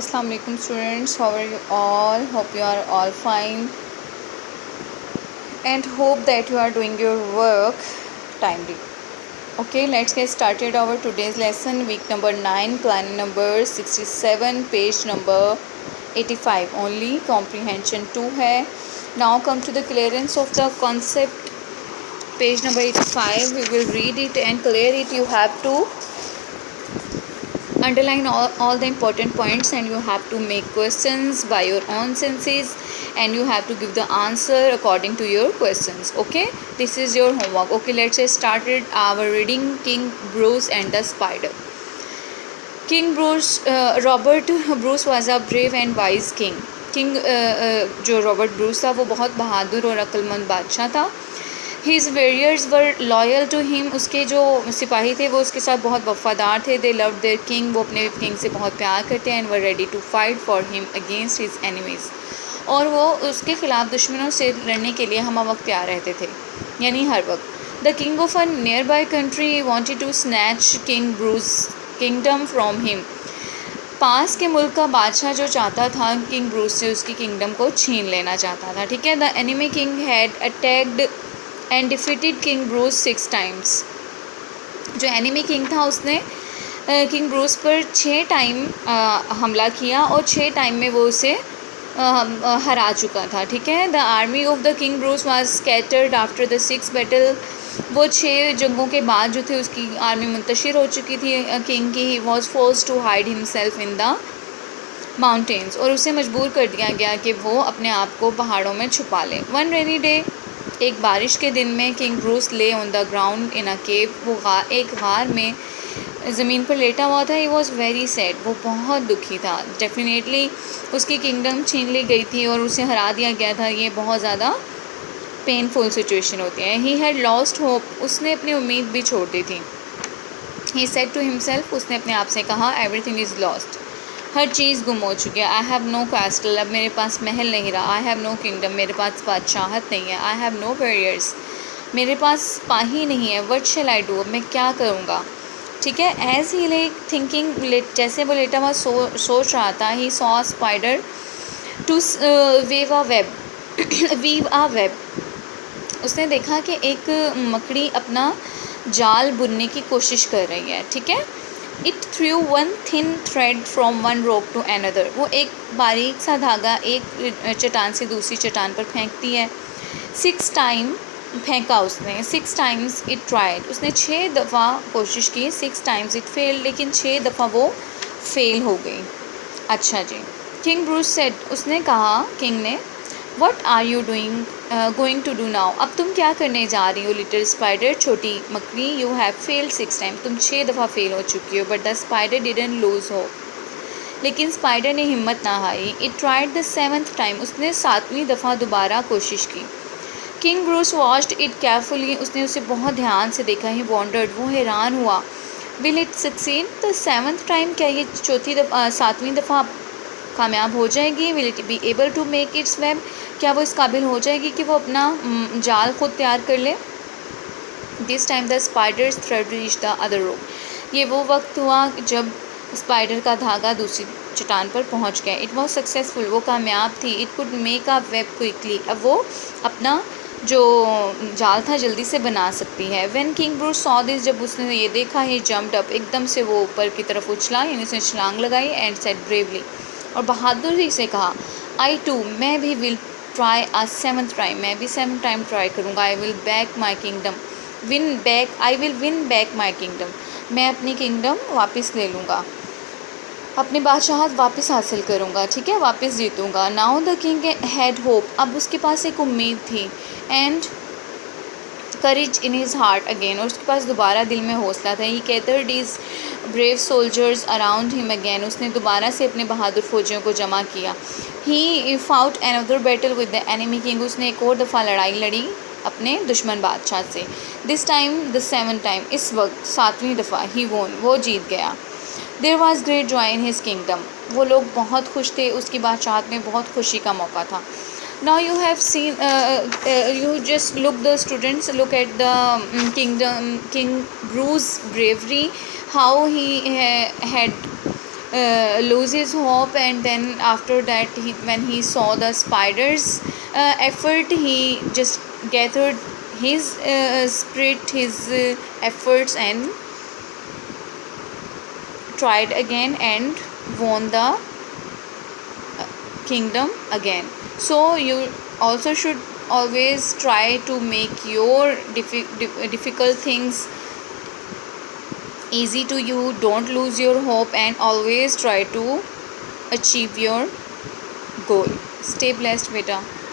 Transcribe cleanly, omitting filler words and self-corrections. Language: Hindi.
Assalamu alaikum students, how are you all? Hope you are all fine and hope that you are doing your work timely. Okay, let's get started our today's lesson, week number 9, plan number 67, page number 85 only, comprehension 2 hai. Now come to the clearance of the concept, page number 85. We will read it and clear it. You have to underline all the important points and you have to make questions by your own senses and you have to give the answer according to your questions. Okay, this is your homework. Okay, let's get started our reading. King Bruce and the Spider. King Bruce, Robert Bruce was a brave and wise king. King जो रॉबर्ट ब्रूस था वो बहुत बहादुर और अक्लमंद बादशाह था. His warriors were loyal to him. उसके जो सिपाही थे वो उसके साथ बहुत वफ़ादार थे. They love their king. वो अपने किंग से बहुत प्यार करते हैं. And were ready to fight for him against his enemies. और वो उसके ख़िलाफ़ दुश्मनों से लड़ने के लिए हम वक्त तैयार रहते थे, यानी हर वक्त. The king of a nearby country wanted to snatch king Bruce kingdom from him. पास के मुल्क का बादशाह जो चाहता था किंग ब्रूस से उसकी किंगडम को छीन लेना चाहता था. ठीक है. The enemy king had attacked and defeated king Bruce 6 times. जो एनिमी किंग था उसने किंग ब्रूस पर 6 टाइम हमला किया और 6 टाइम में वो उसे हरा चुका था. ठीक है. The army of the king Bruce was scattered after the 6 battle. वो 6 जंगों के बाद जो थे उसकी आर्मी मुंतशिर हो चुकी थी किंग की. He was forced to hide himself in the mountains. और उसे मजबूर कर दिया गया कि वो अपने आप को पहाड़ों में छुपा ले. वन रेनी डे, एक बारिश के दिन में, किंग ब्रूस ले ऑन द ग्राउंड इन अ केव. वो एक गार में ज़मीन पर लेटा हुआ था. He was very sad. वो बहुत दुखी था. डेफिनेटली उसकी किंगडम छीन ली गई थी और उसे हरा दिया गया था. ये बहुत ज़्यादा पेनफुल सिचुएशन होती है. He had lost hope. उसने अपनी उम्मीद भी छोड़ दी थी. He said to himself. उसने अपने आप से कहा, एवरीथिंग इज़ लॉस्ट. हर चीज़ गुम हो चुकी है. I have no castle. अब मेरे पास महल नहीं रहा. I have no kingdom. मेरे पास बादशाहत नहीं है. I have no warriors. मेरे पास सिपाही नहीं है. What shall I do. अब मैं क्या करूँगा. ठीक है. एज ही लाइक थिंकिंग, जैसे वो लेटा हुआ सोच रहा था, he saw spider to weave a web. Weave a web. उसने देखा कि एक मकड़ी अपना जाल बुनने की कोशिश कर रही है. ठीक है. It threw one thin thread from one rock to another. वो एक बारीक सा धागा एक चट्टान से दूसरी चट्टान पर फेंकती है. 6 टाइम फेंका उसने. 6 टाइम्स इट ट्राइड. उसने 6 दफ़ा कोशिश की. 6 टाइम्स इट फेल. लेकिन 6 दफ़ा वो फेल हो गई. अच्छा जी. King Bruce said. उसने कहा, किंग ने, what are you doing going to do now. अब तुम क्या करने जा रही हो. Little spider. छोटी मकड़ी. You have failed 6 time. तुम 6 दफ़ा फेल हो चुकी हो. But the spider didn't lose hope. लेकिन स्पाइडर ने हिम्मत ना हारी. It tried the 7th time. उसने 7वीं दफ़ा दोबारा कोशिश की. King Bruce watched it carefully. उसने उसे बहुत ध्यान से देखा. ही वॉन्डर्ड. वो हैरान हुआ. Will it succeed the 7th time. क्या ये 7वीं दफ़ा कामयाब हो जाएगी. Will it be able to make its way. क्या वो इस काबिल हो जाएगी कि वो अपना जाल खुद तैयार कर ले. This time the spiders thread reach the other रोक. ये वो वक्त हुआ जब स्पाइडर का धागा दूसरी चट्टान पर पहुंच गया. It was successful. वो कामयाब थी. It could make a web quickly. अब वो अपना जो जाल था जल्दी से बना सकती है. When king Bruce saw this. जब उसने ये देखा, ही जम्प्ड अप. एकदम से वो ऊपर की तरफ उछला, यानी उसने छलांग लगाई. And said bravely. और बहादुरी से कहा, आई टू. मैं भी will try a 7th time. मैं भी 7th टाइम ट्राई करूँगा. I will back my kingdom. I will win back my kingdom. मैं अपनी किंगडम वापस ले लूँगा. अपनी बादशाहत वापस हासिल करूँगा. ठीक है. वापस जीतूँगा. Now the king had hope. अब उसके पास एक उम्मीद थी. And courage in his heart again. और उसके पास दोबारा दिल में हौसला था. He gathered his brave soldiers around him again. उसने दोबारा से अपने बहादुर फौजियों को जमा किया. He fought another battle with the enemy king. उसने एक और दफ़ा लड़ाई लड़ी अपने दुश्मन बादशाह से. This time the 7th time. इस वक्त 7वीं दफ़ा. He won. वो जीत गया. There was great joy in his kingdom. वो लोग बहुत खुश थे. उसकी बादशाहत में बहुत खुशी का मौका था. Now you have seen, you just look, the students look at the King Bruce's bravery, how he had lose his hope, and then after that when he saw the spiders effort, he just gathered his spirit, his efforts, and tried again and won the kingdom again. So you also should always try to make your difficult things easy to you. Don't lose your hope and always try to achieve your goal. Stay blessed, beta.